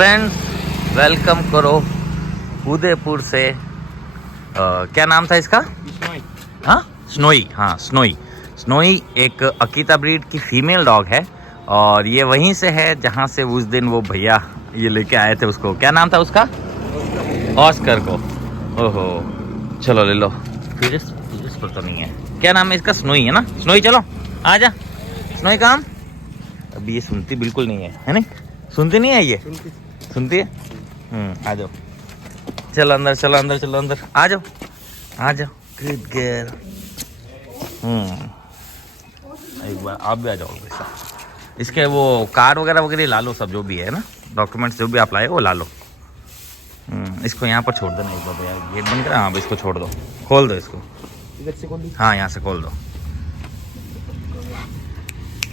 Friend welcome करो उदयपुर से। क्या नाम था इसका? हाँ स्नोई। हाँ स्नोई। स्नोई एक अकीता ब्रीड की फीमेल डॉग है और ये वहीं से है जहाँ से उस दिन वो भैया ये लेके आए थे उसको। क्या नाम था उसका? ऑस्कर को। ओहो चलो ले लो। फिरिस पर तो नहीं है। क्या नाम है इसका? स्नोई है ना? स्नोई चलो आ जा। स्नोई काम अभी ये सुनती बिल्कुल नहीं है नहीं? सुनती नहीं है ये? सुनती है। आ जाओ। चलो अंदर, चलो अंदर, चलो अंदर। आ जाओ आ जाओ। Good girl. एक बार आप भी आ जाओ भाई। इसके वो कार्ड वगैरह वगैरह ला लो, सब जो भी है ना डॉक्यूमेंट्स जो भी आप लाए वो ला लो। इसको यहाँ पर छोड़ देना एक बार भैया। गेट बंद करा। हाँ इसको छोड़ दो, खोल दो इसको। इधर से खोल दो। हाँ यहाँ से खोल दो।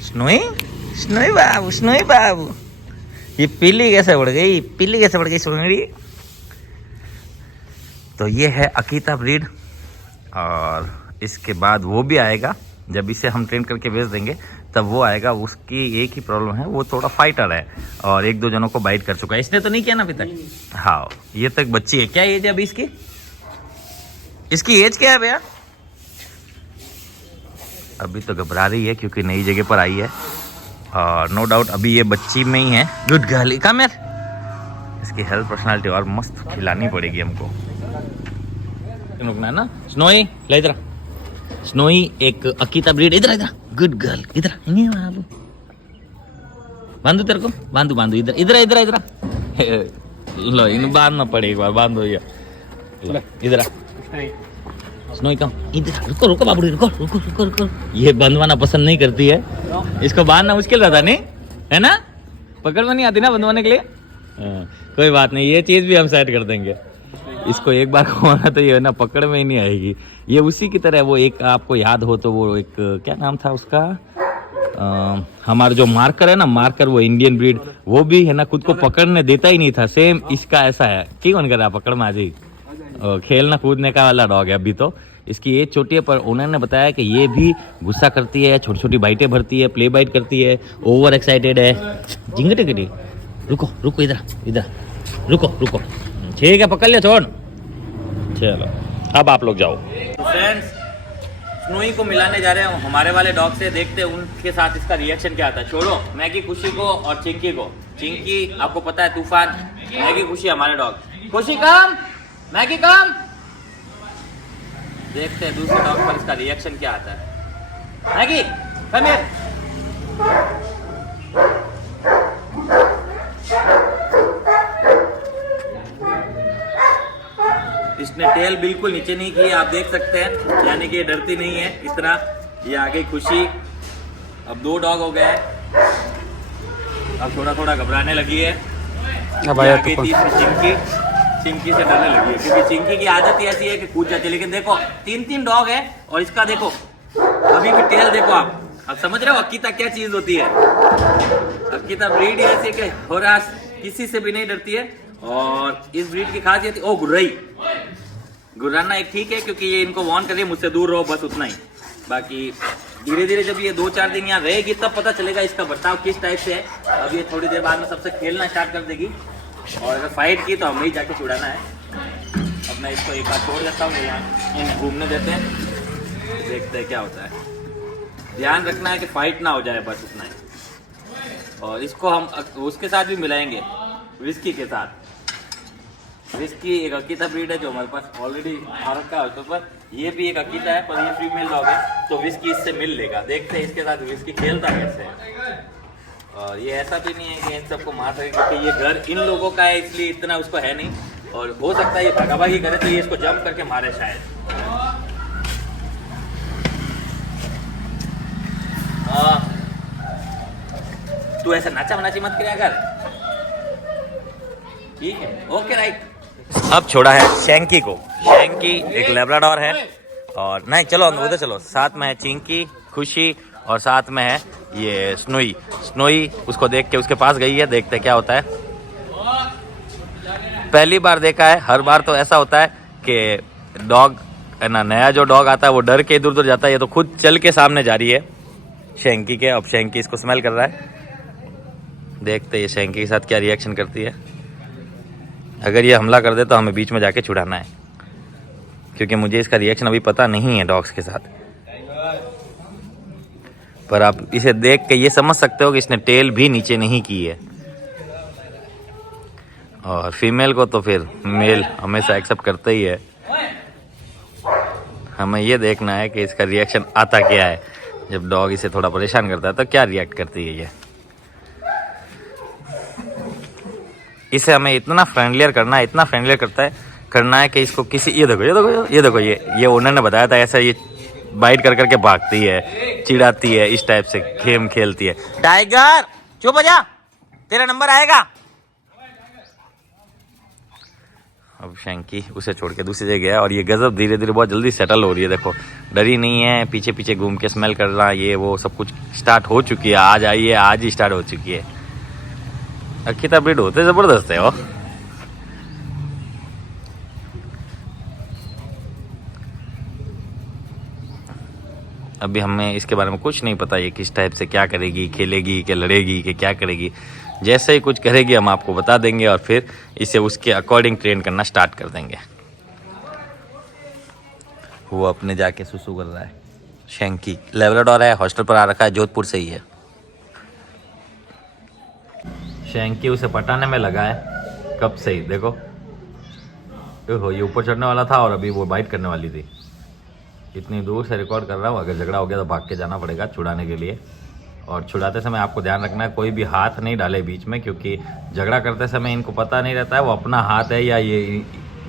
स्नोई, स्नोई बाबू, स्नोई बाबू। ये पीली कैसे बढ़ गई? पीली कैसे बढ़ गई सुनरी? तो ये है अकीता ब्रीड और इसके बाद वो भी आएगा। जब इसे हम ट्रेन करके भेज देंगे तब वो आएगा। उसकी एक ही प्रॉब्लम है, वो थोड़ा फाइटर है और एक दो जनों को बाइट कर चुका है। इसने तो नहीं किया ना अभी तक? हाँ ये तक बच्ची है। क्या एज है अभी इसकी? इसकी एज क्या है भैया? अभी तो घबरा रही है क्योंकि नई जगह पर आई है और नो डाउट अभी ये बच्ची में ही है। Good girl. कम यार। इसकी हेल्थ पर्सनालिटी और मस्त खिलानी पड़ेगी हमको। रुकना है ना। स्नोई ले इधर। स्नोई एक अकीता ब्रीड। इधर इधर। Good girl. इधर बांधो तेरे को। बांधो बांधो। इधर इधर इधर इधर। लो इन बांधना पड़े एक बार। बांधो ये इधर। स्नोई कम इधर। रुको रुको बाबू, रुको रुको रुको रुको। ये बंधवाना पसंद नहीं करती है। इसको बांधना मुश्किल रहता नहीं है ना? पकड़ में नहीं आती ना बंधवाने के लिए। कोई बात नहीं, ये चीज भी हम सेट कर देंगे। इसको एक बार घुमाना तो ये ना पकड़ में ही नहीं आएगी। ये उसी की तरह वो एक आपको याद हो तो वो एक क्या नाम था उसका, हमारा जो मार्कर है ना, मार्कर वो इंडियन ब्रीड, वो भी है ना खुद को पकड़ने देता ही नहीं था। सेम इसका ऐसा है। ठीक कौन कर रहा पकड़ में आ जाएगी। खेलना कूदने का वाला डॉग है। अभी तो इसकी एज छोटी है पर उन्होंने बताया कि ये भी गुस्सा करती है, छोटी छोटी बाइटें भरती है, प्ले बाइट करती है, ओवर एक्साइटेड है। जिंगटी रुको रुको इधर इधर। रुको रुको ठीक है पकड़ लिया छोड़। चलो अब आप लोग जाओ। फ्रेंड्स स्नोई को मिलाने जा रहे हैं हमारे वाले डॉग से। देखते हैं उनके साथ इसका रिएक्शन क्या आता है। छोड़ो मैगी खुशी को और चिंकी को। चिंकी आपको पता है तूफान, मैगी खुशी हमारे डॉग। खुशी कम, मैगी कम। देखते हैं दूसरे डॉग पर इसका रिएक्शन क्या आता है। Maggi come here. इसने टेल बिल्कुल नीचे नहीं की, आप देख सकते हैं, यानी कि ये डरती नहीं है इस तरह। ये आ गई खुशी। अब दो डॉग हो गए हैं। अब थोड़ा थोड़ा घबराने लगी है। अब आ गई तीसरी चिंकी। चिंकी से डरने लगी है क्योंकि चिंकी की आदत ही ऐसी है कि कूद जाती है। लेकिन देखो तीन तीन डॉग है और इसका देखो अभी भी टेल देखो। आप समझ रहे हो अकीता क्या चीज होती है? अकीता ब्रीड ऐसी कि होरास किसी से भी नहीं डरती है। और इस ब्रीड की खासियत ओ गुर्राई। गुर्राना एक ठीक है क्योंकि ये इनको वार्न कर रही है मुझसे दूर रहो, बस उतना ही। बाकी धीरे धीरे जब ये 2-4 दिन यहाँ रहेगी तब पता चलेगा इसका बर्ताव किस टाइप से है। अब ये थोड़ी देर बाद में सबसे खेलना स्टार्ट कर देगी और अगर फाइट की तो हमें ही जाके छुड़ाना है। अब मैं इसको एक बार छोड़ देता हूँ, यहाँ घूमने देते हैं, देखते हैं क्या होता है। ध्यान रखना है कि फाइट ना हो जाए, बस उतना ही। और इसको हम उसके साथ भी मिलाएंगे, विस्की के साथ। विस्की एक अकीता ब्रीड है जो हमारे पास ऑलरेडी आ रखा है। तो पर ये भी एक अकीता है पर ये फीमेल डॉग है तो विस्की इससे मिल लेगा। देखते हैं इसके साथ विस्की खेलता कैसे है। और ये ऐसा भी नहीं है कि इन सबको मार सके क्योंकि ये घर इन लोगों का है, इसलिए इतना उसको है नहीं। और हो सकता है ये भागाभागी करे तो ये इसको जंप करके मारे शायद। तू ऐसा नाचा मनाची मत किया कर, ठीक है? Okay right. अब छोड़ा है शैंकी को। शैंकी एक लैब्राडोर है और नहीं चलो उधर चलो। साथ में है चिंकी, खुशी और साथ में है ये स्नोई। स्नोई उसको देख के उसके पास गई है। देखते क्या होता है। पहली बार देखा है, हर बार तो ऐसा होता है कि डॉग है ना, नया जो डॉग आता है वो डर के इधर उधर जाता है। ये तो खुद चल के सामने जा रही है शैंकी के। अब शैंकी इसको स्मेल कर रहा है। देखते ये शैंकी के साथ क्या रिएक्शन करती है। अगर ये हमला कर दे तो हमें बीच में जाके छुड़ाना है, क्योंकि मुझे इसका रिएक्शन अभी पता नहीं है डॉग्स के साथ। पर आप इसे देख के ये समझ सकते हो कि इसने टेल भी नीचे नहीं की है। और फीमेल को तो फिर मेल हमेशा एक्सेप्ट करता ही है। हमें ये देखना है कि इसका रिएक्शन आता क्या है। जब डॉग इसे थोड़ा परेशान करता है तो क्या रिएक्ट करती है ये। इसे हमें इतना फ्रेंडलियर करना है, इतना फ्रेंडलियर करना है कि इसको किसी ये देखो ये ओनर ने बताया था ऐसा ये बाइट कर करके भागती है, चिढ़ाती है, इस टाइप से गेम खेलती है। टाइगर चुप हो जा, तेरा नंबर आएगा। अब शैंकी उसे छोड़ के दूसरी जगह गया और ये गजब धीरे धीरे बहुत जल्दी सेटल हो रही है। देखो डरी नहीं है, पीछे पीछे घूम के स्मेल कर रहा है, ये वो सब कुछ स्टार्ट हो चुकी है। आज आई है, आज ही स्टार्ट हो चुकी है। अखीता ब्रीड होते जबरदस्त है वो। अभी हमें इसके बारे में कुछ नहीं पता, ये किस टाइप से क्या करेगी, खेलेगी कि लड़ेगी कि क्या करेगी। जैसे ही कुछ करेगी हम आपको बता देंगे और फिर इसे उसके अकॉर्डिंग ट्रेन करना स्टार्ट कर देंगे। वो अपने जाके सुसु कर रहा है। शैंकी लेब्राडोर है, हॉस्टल पर आ रखा है, जोधपुर से ही है। शैंकी उसे पटाने में लगा है कब से ही। देखो ये ऊपर चढ़ने वाला था और अभी वो बाइट करने वाली थी। इतनी दूर से रिकॉर्ड कर रहा हूँ, अगर झगड़ा हो गया तो भाग के जाना पड़ेगा छुड़ाने के लिए। और छुड़ाते समय आपको ध्यान रखना है कोई भी हाथ नहीं डाले बीच में, क्योंकि झगड़ा करते समय इनको पता नहीं रहता है वो अपना हाथ है या ये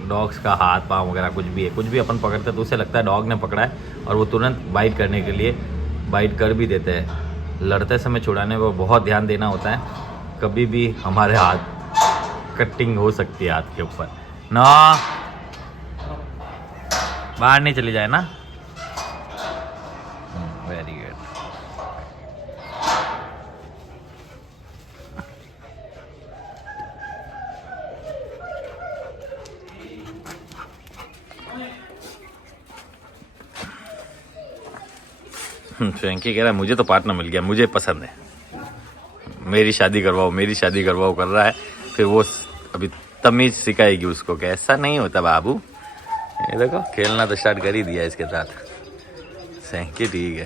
डॉग्स का हाथ पाँव वगैरह कुछ भी है। कुछ भी अपन पकड़ते तो उसे लगता है डॉग ने पकड़ा है और वो तुरंत बाइट करने के लिए बाइट कर भी देते हैं। लड़ते समय छुड़ाने को बहुत ध्यान देना होता है। कभी भी हमारे हाथ कटिंग हो सकती है हाथ के ऊपर ना, बाहर नहीं चली जाए ना। Very good. फ्रैंकी कह रहा है मुझे तो पार्टनर मिल गया, मुझे पसंद है, मेरी शादी करवाओ, मेरी शादी करवाओ कर रहा है। फिर वो अभी तमीज सिखाएगी उसको कि ऐसा नहीं होता बाबू। ये देखो खेलना तो स्टार्ट कर ही दिया इसके साथ। फ्रैंकी ठीक है।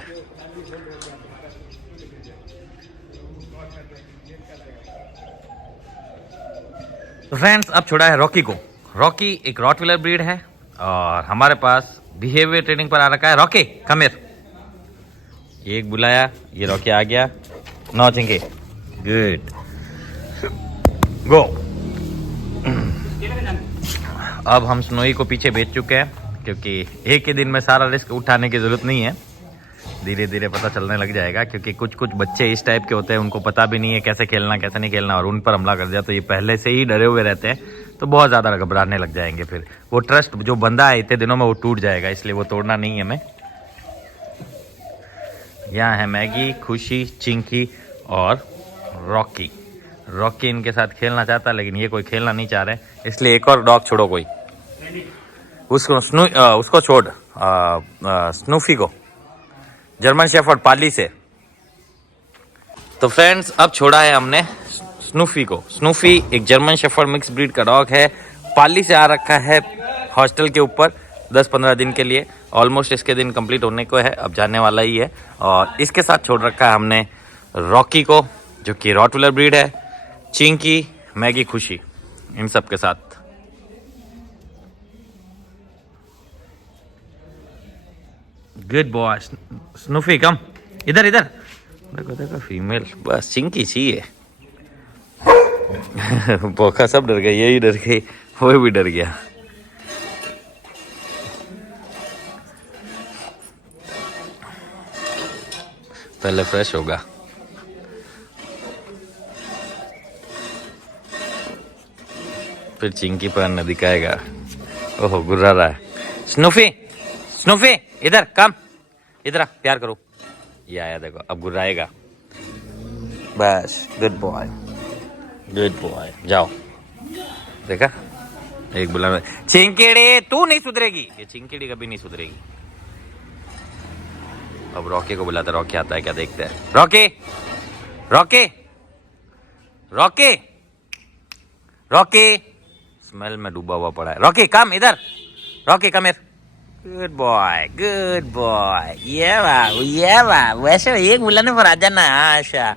तो फ्रेंड्स अब छोड़ा है रॉकी को। रॉकी एक रॉटविलर ब्रीड है और हमारे पास बिहेवियर ट्रेनिंग पर आ रखा है। Rocky come here. ये एक बुलाया, ये रॉकी आ गया। No Chinki good go. अब हम स्नोई को पीछे भेज चुके हैं, क्योंकि एक ही दिन में सारा रिस्क उठाने की जरूरत नहीं है। धीरे धीरे पता चलने लग जाएगा, क्योंकि कुछ कुछ बच्चे इस टाइप के होते हैं, उनको पता भी नहीं है कैसे खेलना कैसे नहीं खेलना, और उन पर हमला कर दिया तो ये पहले से ही डरे हुए रहते हैं, तो बहुत ज़्यादा घबराने लग जाएंगे। फिर वो ट्रस्ट जो बंधा है इतने दिनों में वो टूट जाएगा, इसलिए वो तोड़ना नहीं है हमें। यहाँ है मैगी, खुशी, चिंकी और रॉकी। रॉकी इनके साथ खेलना चाहता है लेकिन ये कोई खेलना नहीं चाह रहे, इसलिए एक और डॉग छोड़ो कोई। उसको छोड़ स्नूफी को, जर्मन शेफर्ड पाली से। तो फ्रेंड्स अब छोड़ा है हमने स्नूफी को। स्नूफी एक जर्मन शेफर्ड मिक्स ब्रीड का डॉग है, पाली से आ रखा है हॉस्टल के ऊपर 10-15 दिन के लिए। ऑलमोस्ट इसके दिन कंप्लीट होने को है, अब जाने वाला ही है। और इसके साथ छोड़ रखा है हमने रॉकी को, जो कि रॉटविलर ब्रीड है, चिंकी, मैगी, खुशी, इन सब के साथ। गुड बॉय स्नूफी कम इधर इधर। देखो देखो फीमेल, बस चिंकी चाहिए। बोखा सब डर गए, यही डर गई, वो भी डर गया। पहले फ्रेश होगा, फिर चिंकी पर न दिखाएगा। ओहो गुर्रा रहा है। स्नूफी स्नूफी इधर कम, इधर प्यार करो। ये आया देखो, अब गुर्राएगा। बस गुड बॉय गुड बॉय, जाओ। देखा एक बुला, चिंकीड़ी तू नहीं सुधरेगी, ये चिंकीड़ी कभी नहीं सुधरेगी। अब रॉकी को बुलाता, रॉकी आता है क्या देखते हैं। Rocky Rocky Rocky Rocky smell में डूबा हुआ पड़ा है। रॉकी कम इधर, Rocky come here. Good boy, good boy. ये बाबू वैसे एक बुलाने पर आ जाना। आशा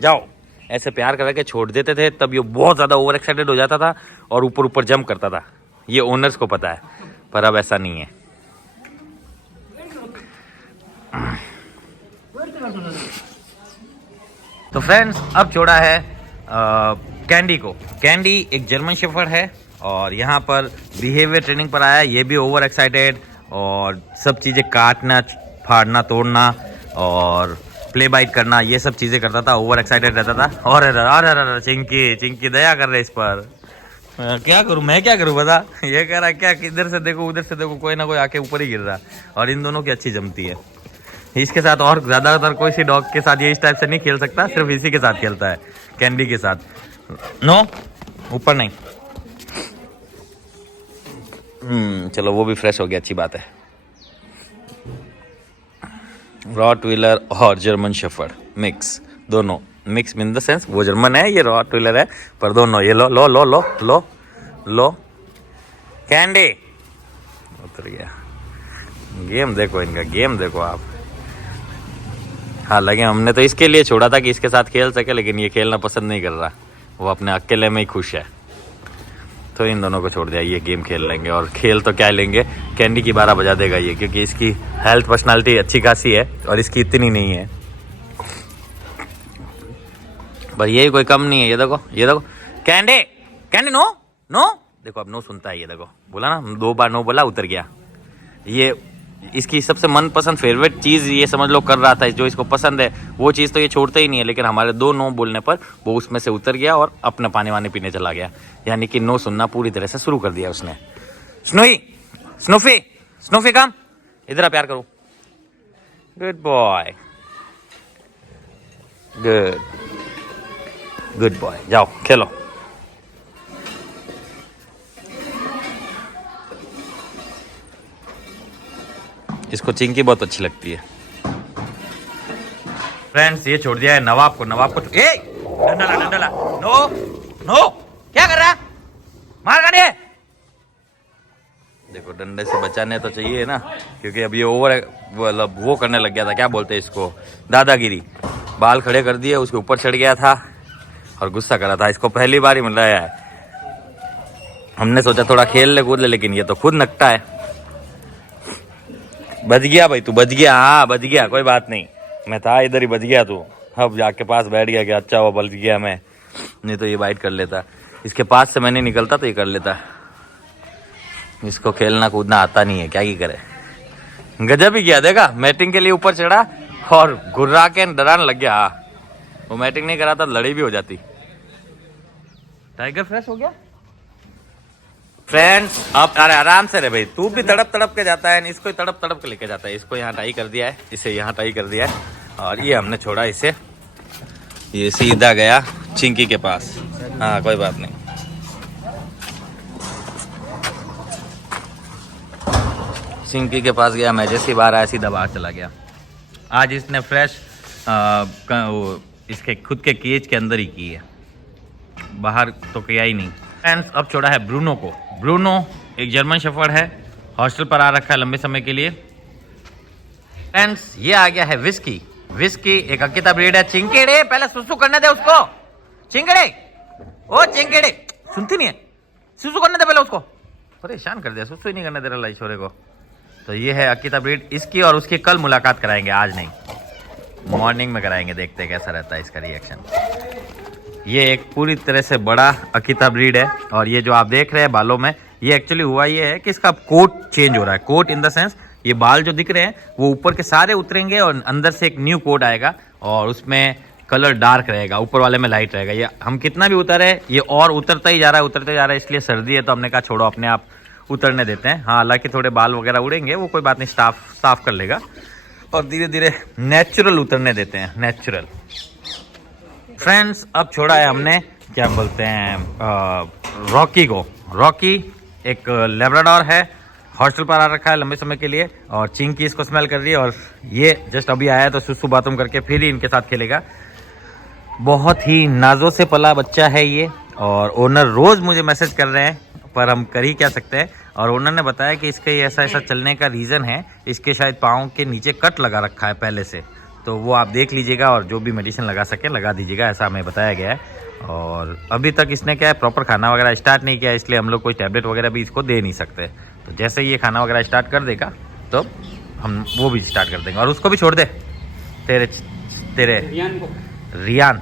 जाओ। ऐसे प्यार करके छोड़ देते थे तब ये बहुत ज़्यादा ओवर एक्साइटेड हो जाता था और ऊपर ऊपर जंप करता था। ये ओनर्स को पता है, पर अब ऐसा नहीं है। तो फ्रेंड्स अब छोड़ा है कैंडी को। कैंडी एक जर्मन शेफर्ड है और यहाँ पर बिहेवियर ट्रेनिंग पर आया। ये भी ओवर एक्साइटेड और सब चीज़ें काटना, फाड़ना, तोड़ना और प्ले बाइट करना, ये सब चीज़ें करता था। ओवर एक्साइटेड रहता था। और चिंकी, चिंकी दया कर रहे इस पर। क्या करूं मैं, क्या करूं बता। ये कह रहा क्या, इधर से देखो उधर से देखो, कोई ना कोई आके ऊपर ही गिर रहा। और इन दोनों की अच्छी जमती है। इसके साथ और ज़्यादातर कोई सी डॉग के साथ ये इस टाइप से नहीं खेल सकता, सिर्फ इसी के साथ खेलता है, कैंडी के साथ। नो ऊपर नहीं। चलो वो भी फ्रेश हो गया, अच्छी बात है। रॉटवीलर और जर्मन शेफर्ड मिक्स, दोनों मिक्स इन द सेंस वो जर्मन है, ये रॉटवीलर है, पर दोनों ये लो लो लो लो लो लो। कैंडी उतर गया। गेम देखो इनका, गेम देखो आप। हालांकि हमने तो इसके लिए छोड़ा था कि इसके साथ खेल सके, लेकिन ये खेलना पसंद नहीं कर रहा, वो अपने अकेले में ही खुश है। तो इन दोनों को छोड़ दिया, ये गेम खेल लेंगे। और खेल तो क्या लेंगे, कैंडी की 12 बजा देगा ये, क्योंकि इसकी हेल्थ पर्सनालिटी अच्छी खासी है और इसकी इतनी नहीं है। पर यही कोई कम नहीं है। ये देखो, ये देखो कैंडी, कैंडी नो नो। देखो अब नो सुनता है। ये देखो बोला ना, 2 बार नो बोला, उतर गया। ये इसकी सबसे मनपसंद फेवरेट चीज़ ये समझ लो कर रहा था, जो इसको पसंद है वो चीज़ तो ये छोड़ता ही नहीं है। लेकिन हमारे 2 नो बोलने पर वो उसमें से उतर गया और अपना पानी वानी पीने चला गया। यानी कि नो सुनना पूरी तरह से शुरू कर दिया उसने। स्नोई, स्नूफी, स्नूफी कम इधर आ, प्यार करो। Good boy, good good boy. जाओ खेलो। इसको चिंकी बहुत अच्छी लगती है। फ्रेंड्स ये छोड़ दिया है नवाब को। नवाब को ए डंडा ला, डंडा ला। नो नो, क्या कर रहा है, मार गाड़ी। देखो डंडे से बचाने तो चाहिए ना, क्योंकि अब ये ओवर मतलब वो करने लग गया था, क्या बोलते हैं इसको, दादागिरी। बाल खड़े कर दिए, उसके ऊपर चढ़ गया था और गुस्सा कर रहा था। इसको पहली बार ही मिल रहा है। हमने सोचा थोड़ा खेल ले कूद ले, लेकिन ये तो खुद नकटा है। बच गया भाई तू, बच गया। हाँ बच गया, कोई बात नहीं। मैं था इधर ही, बच गया तू। अब जाके पास बैठ गया कि अच्छा वो बच गया मैं, नहीं तो ये बाइट कर लेता। इसके पास से मैं नहीं निकलता तो ये कर लेता। इसको खेलना कूदना आता नहीं है, क्या ही करे। गजब ही किया, देखा मैटिंग के लिए ऊपर चढ़ा और घुर्रा के डराने लग गया। वो मैटिंग नहीं करा था, लड़ी भी हो जाती। टाइगर फ्रेश हो गया फ्रेंड्स। अब अरे आराम से रे भाई, तू भी तड़प तड़प के जाता है, इसको तड़प तड़प के लेके जाता है। इसको यहाँ टाई कर दिया है, इसे यहाँ टाई कर दिया है और ये हमने छोड़ा इसे। ये सीधा गया चिंकी के पास। हाँ कोई बात नहीं। चिंकी के पास गया मैं, जैसे बाहर आया सीधा बाहर चला गया। आज इसने फ्रेश इसके खुद के केज के अंदर ही की है, बाहर तो किया ही नहीं। फ्रेंड्स अब छोड़ा है ब्रूनो को। ब्रूनो एक जर्मन शेफर्ड है, हॉस्टल पर आ रखा है लंबे समय के लिए। फ्रेंड्स ये आ गया है विस्की। विस्की एक अकीता ब्रीड है। चिंकेड़े पहले सुसु करने दे उसको। चिंकेड़े, ओ चिंकेड़े, सुनती नहीं है, सुसु करने दे पहले उसको। परेशान कर दिया, सुसु ही नहीं करने दे रहा छोरे को। तो ये है अकीता ब्रीड। इसकी और उसकी कल मुलाकात कराएंगे, आज नहीं, मॉर्निंग में कराएंगे। देखते हैं कैसा रहता है इसका रिएक्शन। ये एक पूरी तरह से बड़ा अकीता ब्रीड है और ये जो आप देख रहे हैं बालों में, ये एक्चुअली हुआ ये है कि इसका कोट चेंज हो रहा है। कोट इन द सेंस ये बाल जो दिख रहे हैं वो ऊपर के सारे उतरेंगे और अंदर से एक न्यू कोट आएगा और उसमें कलर डार्क रहेगा, ऊपर वाले में लाइट रहेगा। ये हम कितना भी उतारे ये और उतरता ही जा रहा है, उतरते जा रहा है। इसलिए सर्दी है तो हमने कहा छोड़ो अपने आप उतरने देते हैं। हाँ हालांकि थोड़े बाल वगैरह उड़ेंगे, वो कोई बात नहीं, साफ कर लेगा और धीरे धीरे नेचुरल उतरने देते हैं, नेचुरल। फ्रेंड्स अब छोड़ा है हमने क्या बोलते हैं रॉकी को। रॉकी एक लेब्राडोर है, हॉस्टल पर आ रखा है लंबे समय के लिए और चिंकी इसको स्मेल कर रही है और ये जस्ट अभी आया है तो सुसु बाथरूम करके फिर ही इनके साथ खेलेगा। बहुत ही नाजों से पला बच्चा है ये और ओनर रोज़ मुझे मैसेज कर रहे हैं, पर हम कर ही क्या सकते हैं। और ओनर ने बताया कि इसके ऐसा ऐसा चलने का रीज़न है, इसके शायद पाँव के नीचे कट लगा रखा है पहले से, तो वो आप देख लीजिएगा और जो भी मेडिसिन लगा सके लगा दीजिएगा, ऐसा हमें बताया गया है। और अभी तक इसने क्या है, प्रॉपर खाना वगैरह स्टार्ट नहीं किया, इसलिए हम लोग कोई टैबलेट वगैरह भी इसको दे नहीं सकते। तो जैसे ही ये खाना वगैरह स्टार्ट कर देगा तो हम वो भी स्टार्ट कर देंगे। और उसको भी छोड़ दे, तेरे रियान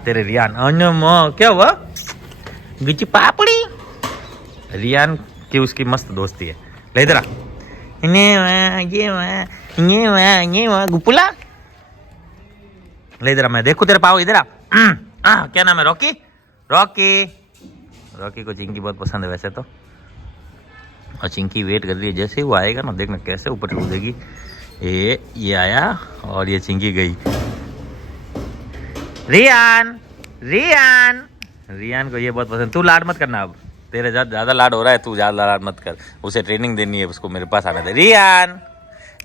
क्या हुआ गिची पापड़ी, रियान की उसकी मस्त दोस्ती है। ले इधर आ, ये गुपुला ले इधर आ, मैं देखो तेरे पाँव, इधर आ। क्या नाम है? रॉकी। रॉकी को चिंकी बहुत पसंद है वैसे तो, और चिंकी वेट कर रही है, जैसे ही वो आएगा ना देखना कैसे ऊपर कूदेगी। ये आया और ये चिंकी गई। रियान को ये बहुत पसंद। तू लाड मत करना, अब तेरे ज़्यादा लाड हो रहा है, तू ज़्यादा लाड मत कर, उसे ट्रेनिंग देनी है, उसको मेरे पास आना दे। रियान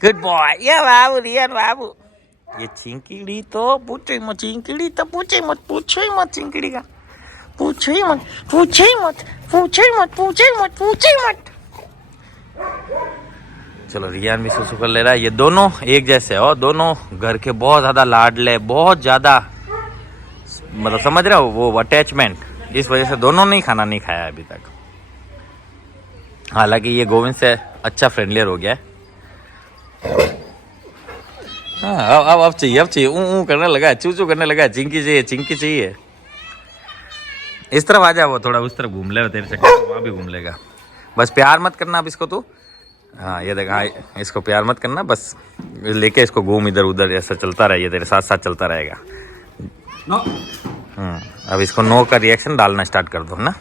गुड बॉय, ये बाबू रियान बाबू। ये चिंकीड़ी तो पूछो ही मत, चिंकीड़ी तो पूछो ही मत चिंकीड़ी का, पूछो ही मत। चलो रियान भी सुसु कर ले रहा है। ये दोनों एक जैसे हो, दोनों घर के बहुत ज़्यादा लाडले, बहुत ज़्यादा, मतलब समझ रहे हो वो अटैचमेंट, इस वजह से दोनों ने खाना नहीं खाया अभी तक। हालांकि ये गोविंद से अच्छा फ्रेंडलियर हो गया है। हाँ अब चाहिए ऊ करने लगा है, चू करने लगा है, चिंकी चाहिए। इस तरफ आ जा, वो थोड़ा उस तरफ घूम ले, तेरे चक्कर वहाँ भी घूम लेगा। बस प्यार मत करना अब इसको तू। हाँ ये देखा, इसको प्यार मत करना, बस लेके इसको घूम इधर उधर, ऐसा चलता रहे, ये तेरे साथ साथ चलता रहेगा। अब इसको नो का रिएक्शन डालना स्टार्ट कर दो ना।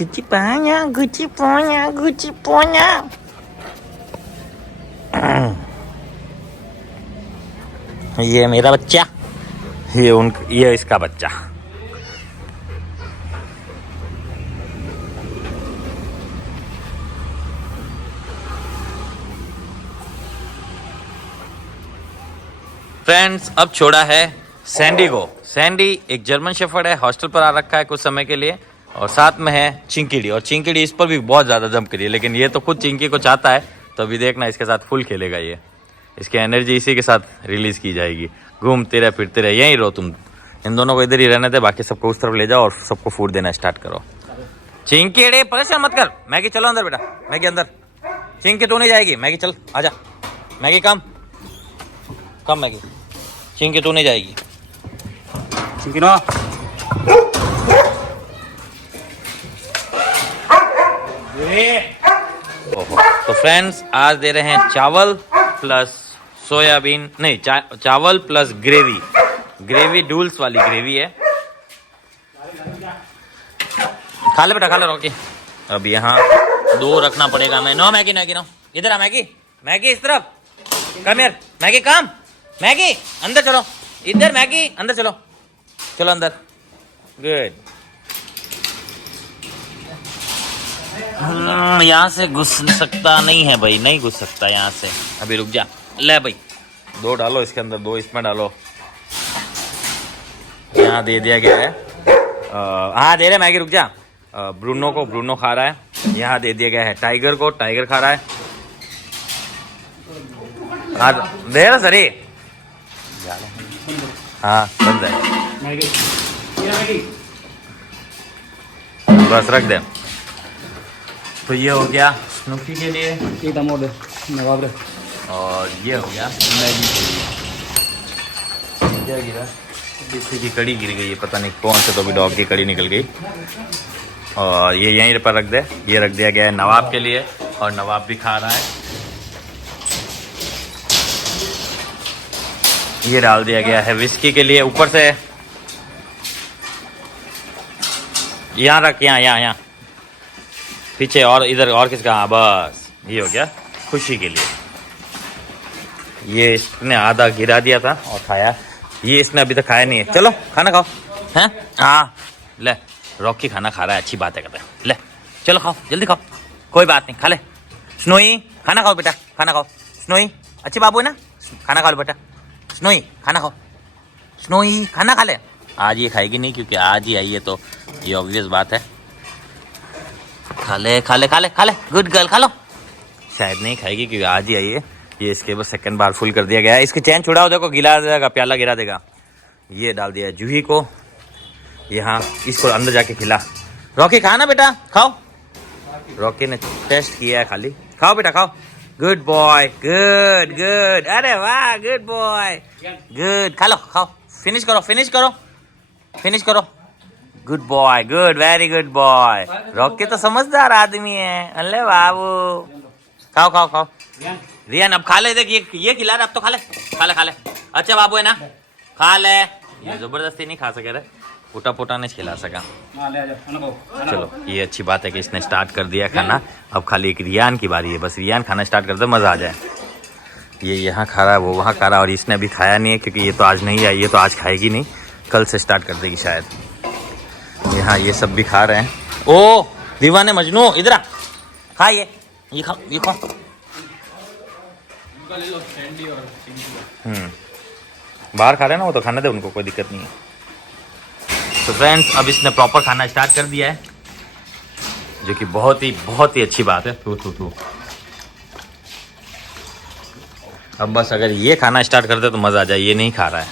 गुची पोया। ये मेरा बच्चा, ये इसका बच्चा। फ्रेंड्स अब छोड़ा है सैंडी को। सैंडी एक जर्मन शेफर्ड है, हॉस्टल पर आ रखा है कुछ समय के लिए, और साथ में है चिंकीड़ी। और चिंकीड़ी इस पर भी बहुत ज़्यादा जंप करी है, लेकिन ये तो खुद चिंकी को चाहता है, तो अभी देखना इसके साथ फुल खेलेगा ये। इसकी एनर्जी इसी के साथ रिलीज़ की जाएगी। घूमते रहे फिरते रहे, यहीं रहो तुम, इन दोनों को इधर ही रहने दे, बाकी सबको उस तरफ ले जाओ और सबको फूड देना स्टार्ट करो। चिंकीड़ी परेशान मत कर। मैगी चलो अंदर बेटा, मैगी अंदर। चिंकी तू नहीं जाएगी, मैगी चल आजा, मैगी कम मैगी। चिंकी तू नहीं जाएगी, चिंकी ना। तो फ्रेंड्स आज दे रहे हैं चावल प्लस सोयाबीन, नहीं चावल प्लस ग्रेवी डूल्स वाली ग्रेवी है। खा ले बेटा, खा ले रॉकी। अब यहाँ 2 रखना पड़ेगा मैं। नो मैगी नो, इधर आ मैगी इस तरफ, कम यार, मैगी कम, मैगी अंदर चलो, इधर मैगी अंदर चलो अंदर। गुड। यहाँ से घुस सकता नहीं है भाई, नहीं घुस सकता यहाँ से, अभी रुक जा। ले भाई 2 डालो इसके अंदर, 2 इसमें डालो। यहाँ दे दिया गया है, हाँ दे रहे मैगी, रुक जा। ब्रूनो खा रहा है। यहाँ दे दिया गया है टाइगर को, टाइगर खा रहा है। हाँ दे रहा सर, हाँ बन जाए, बस रख दे। तो ये हो गया स्नूफी के लिए, और ये हो गया मैगी के लिए। क्या गिरा? किसी की कड़ी गिर गई है, पता नहीं कौन से, तो भी डॉग की कड़ी निकल गई। और ये यहीं पर रख दे। ये रख दिया गया है नवाब के लिए, और नवाब भी खा रहा है। ये डाल दिया गया है विस्की के लिए ऊपर से। यहाँ रख, यहाँ पीछे, और इधर और किसका? हाँ बस ये हो गया खुशी के लिए। ये इसने आधा गिरा दिया था और खाया, ये इसने अभी तक खाया नहीं है। चलो खाना खाओ, हैं? हाँ ले, रॉकी खाना खा रहा है, अच्छी बात है, कहते हैं। ले चलो खाओ, जल्दी खाओ, कोई बात नहीं, खा ले। स्नोई खाना खाओ बेटा, खाना खाओ। स्नोई अच्छी बाबू है ना, खाना खा लो बेटा। स्नोई खाना खाओ, स्नोई खाना खा ले। आज ये खाएगी नहीं क्योंकि आज ही आई है, तो ये ऑब्वियस बात है। खा ले खा ले खा ले खा ले, गुड गर्ल, खा लो। शायद नहीं खाएगी क्योंकि आज ही आई है। ये इसके बस सेकंड बार फुल कर दिया गया है। इसकी चैन छुड़ाओ, देखो गिरा देगा, प्याला गिरा देगा। ये डाल दिया जूही को यहाँ, इसको अंदर जाके खिला। रॉकी खा ना बेटा, खाओ। रॉकी ने टेस्ट किया है खाली, खाओ बेटा खाओ। गुड बॉय, गुड गुड, अरे वाह, गुड बॉय, गुड। खा लो, खाओ, फिनिश करो फिनिश करो फिनिश करो। Good boy, good, very good boy. Rocky तो समझदार आदमी है। अल्ले बाबू, खाओ खाओ खाओ। रियान अब खा ले, देख ये खिला रहा, अब तो खा ले खा ले खा ले। अच्छा बाबू है ना, खा ले। ये जबरदस्ती नहीं खा सके रे, पोटा पोटा नहीं खिला सका। चलो ये अच्छी बात है कि इसने स्टार्ट कर दिया खाना। अब खाली एक रियान की बारी है, बस रियान खाना स्टार्ट कर दे, मज़ा आ जाए। ये यहाँ खा रहा है, वो वहाँ खा रहा है, और इसने अभी खाया नहीं है क्योंकि ये तो आज नहीं आई, ये तो आज खाएगी नहीं, कल से स्टार्ट कर देगी शायद। यहाँ ये सब भी खा रहे हैं। ओ दीवाने मजनू, इधर आ, खा ये खाओ ये खाओ। बाहर खा रहे हैं ना वो, तो खाने दे उनको, कोई दिक्कत नहीं है। तो फ्रेंड्स अब इसने प्रॉपर खाना स्टार्ट कर दिया है, जो कि बहुत ही अच्छी बात है। थू अब बस अगर ये खाना स्टार्ट कर दे तो मज़ा आ जाए। ये नहीं खा रहा है,